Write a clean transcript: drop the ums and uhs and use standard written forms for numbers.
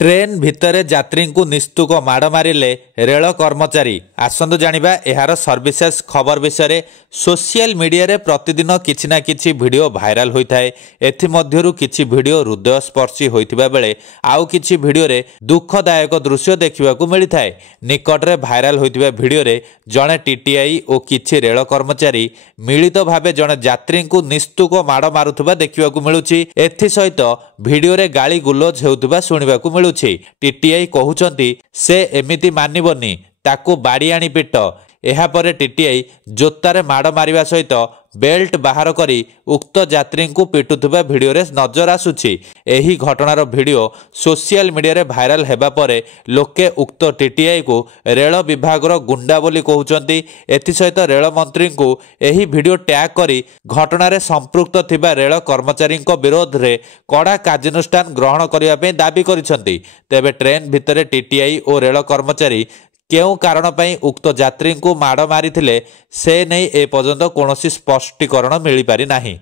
Train भितर यात्री को निस्तुक माड़ मारिले रेल कर्मचारी। आसंतु जानिबा एहार सर्विसेस खबर विषय। सोशल मीडिया रे प्रतिदिन किछि ना किछि वीडियो भाइराल होता है। एथिमध्यरु किछि वीडियो हृदयस्पर्शी होइतिबा बेले आउ किछि वीडियो रे दुखदायक दृश्य देखिबाकू मिलिथा है। निकटरे भाइराल होइतिबा वीडियो रे जणे टीटीआई और किछि रेल कर्मचारी मिलित भावे जणे यात्री को निस्तुक माड़ मारुथबा देखिबाकू मिलुछि। एथि सहित वीडियो रे गाली गुलोज हेउतिबा सुनिबाकू मिलुछि। टीटीआई कहउचंती से एमिति मानिबनी, ताकू बाड़ी आनी पिट। एहा परे टीटीआई जोतारे माड़ मारिबा सहित बेल्ट बाहर करी उक्त यात्री को पिटुथबा वीडियो रे नजर आसुछि। एही घटनार वीडियो सोशल मीडिया रे भाइराल हेबा परे लोके उक्त टीटीआई को रेल विभागर गुंडा बोली कहउचंती। एथि सहित रेल मंत्री को एही वीडियो टैग करी घटना रे संपृक्त थिबा रेल कर्मचारी विरोध रे कड़ा कार्यानुष्ठान ग्रहण करिया पे दाबी करिसंती। तेबे ट्रेन भितरे टीटीआई और रेल कर्मचारी केउ कारण पई उक्त यात्री को माड़ मारिथिले से नहीं ए पर्यंत कौनसी स्पष्टीकरण मिल पारि नाही।